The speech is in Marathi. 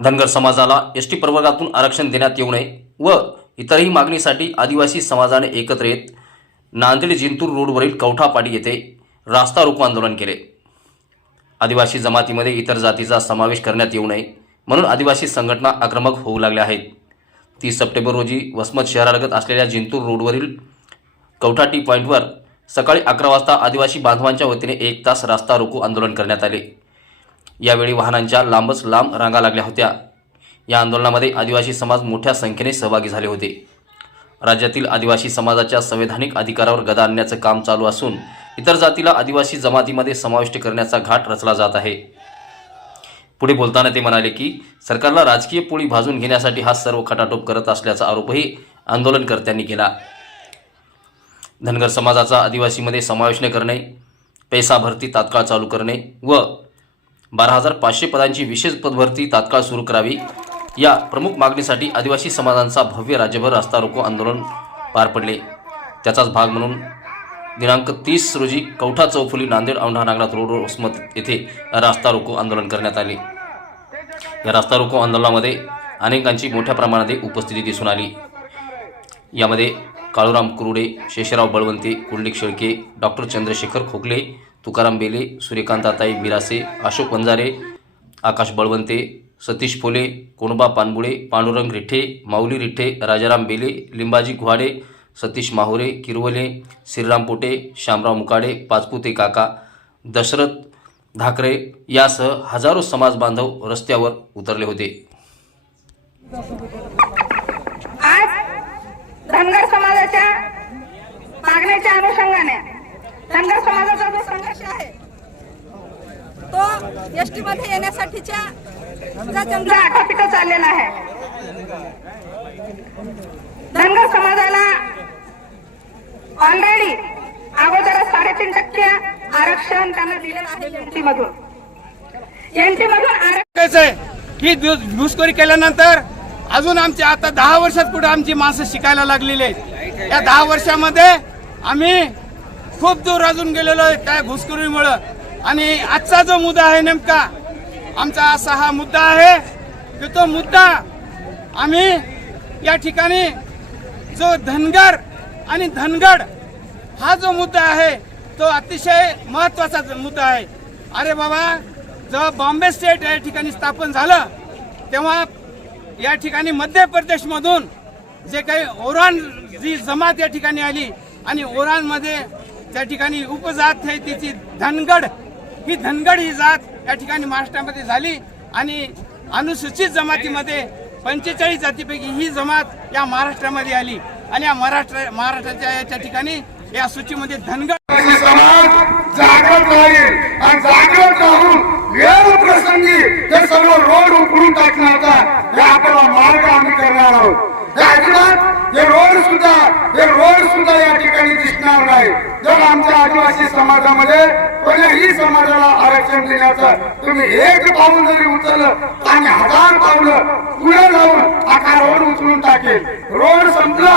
धनगर समाजाला एस टी प्रवर्गातून आरक्षण देण्यात येऊ नये व इतरही मागणीसाठी आदिवासी समाजाने एकत्र येत नांदेड जिंतूर रोडवरील कवठापाडी येथे रास्ता रोको आंदोलन केले. आदिवासी जमातीमध्ये इतर जातीचा समावेश करण्यात येऊ नये म्हणून आदिवासी संघटना आक्रमक होऊ लागल्या आहेत. तीस सप्टेंबर रोजी वसमत शहरालगत असलेल्या जिंतूर रोडवरील कवठा टी पॉईंटवर सकाळी अकरा वाजता आदिवासी बांधवांच्या वतीने एक तास रास्ता रोको आंदोलन करण्यात आले. यावेळी वाहनांच्या लांबच लांब रांगा लागल्या होत्या. या आंदोलनामध्ये आदिवासी समाज मोठ्या संख्येने सहभागी झाले होते. राज्यातील आदिवासी समाजाच्या संवैधानिक अधिकारावर गदा आणण्याचं काम चालू असून इतर जातीला आदिवासी जमातीमध्ये समाविष्ट करण्याचा घाट रचला जात आहे. पुढे बोलताना ते म्हणाले की सरकारला राजकीय पोळी भाजून घेण्यासाठी हा सर्व खटाटोप करत असल्याचा आरोपही आंदोलनकर्त्यांनी केला. धनगर समाजाचा आदिवासीमध्ये समावेश न करणे पैसा भरती तात्काळ चालू करणे व बारा हजार पाचशे पदांची विशेष पदभरती तात्काळ सुरू करावी. या प्रमुख मागणीसाठी आदिवासी समाजांचा भव्य राज्यभर रस्ता रोको आंदोलन पार पडले. त्याचाच भाग म्हणून दिनांक तीस रोजी कवठा चौफुली नांदेड औंढा नागनाथ रोड वसमत येथे रास्ता रोको आंदोलन करण्यात आले. या रास्ता रोको आंदोलनामध्ये अनेकांची मोठ्या प्रमाणात उपस्थिती दिसून आली. यामध्ये काळूराम कुरुडे शेषराव बळवंते कुंडलिक शेळके डॉक्टर चंद्रशेखर खोकले तुकाराम बेले सूर्यकांताताई बिरासे अशोक वंजारे आकाश बळवंते सतीश फोले कोणबा पानबुळे पांडुरंग रिठे माऊली रिठे राजाराम बेले लिंबाजी गुहाडे सतीश माहुरे किरवले श्रीराम पोटे श्यामराव मुकाडे पाचपुते काका दशरथ धाकरे यासह हजारो समाज बांधव रस्त्यावर उतरले होते. आज धनगर समाजाच्या मागण्याच्या अनुषंगाने धनगर समाजाचा जो संघर्ष आहे तो एस टी मध्ये येण्यासाठीच्या आटापिटा चाललेला आहे. धनगर समाजाला ऑलरेडी अगोदर साडेतीन टक्के आरक्षण त्यांना दिलेलं आहे एनटी मधून एनटी मधून आरक्षण की घुस- घुसखोरी केल्यानंतर अजून आमची आता दहा वर्षात पुढे आमची माणसं शिकायला लागलेली आहेत. या दहा वर्षामध्ये आम्ही खूप दूर अजून गेलेलो आहे त्या घुसखोरीमुळं. आणि आजचा जो मुद्दा आहे नेमका आमचा असा हा मुद्दा आहे की तो मुद्दा आम्ही या ठिकाणी जो धनगर आणि धनगड हा जो मुद्दा आहे तो अतिशय महत्त्वाचा मुद्दा आहे. अरे बाबा जेव्हा बॉम्बे स्टेट या ठिकाणी स्थापन झालं तेव्हा या ठिकाणी मध्य प्रदेशमधून जे काही ओरान जी जमात या ठिकाणी आली आणि ओरानमध्ये त्या ठिकाणी उपजात आहे तिची धनगड ही धनगड ही जात या ठिकाणी महाराष्ट्रामध्ये झाली आणि अनुसूचित जमातीमध्ये पंचेचाळीस जातीपैकी ही जमात या महाराष्ट्रामध्ये आली. आणि या महाराष्ट्र महाराष्ट्राच्या याच्या ठिकाणी या सूचीमध्ये धनगड आदिवासी समाज जागृत राहील आणि जागृत राहून वेळ प्रसंगी हे सर्व रोड उकळून हे आपला मार्ग आम्ही करणार आहोत. अजिबात हे रोड सुद्धा हे रोड सुद्धा या ठिकाणी दिसणार नाही. जर आमच्या आदिवासी समाजामध्ये कोणीही समाजाला आरक्षण देण्याचं तुम्ही एक पाऊल जरी उचललं आणि हजार पावलं पुढे जाऊन आता उचलून टाकेल. रोड संपला.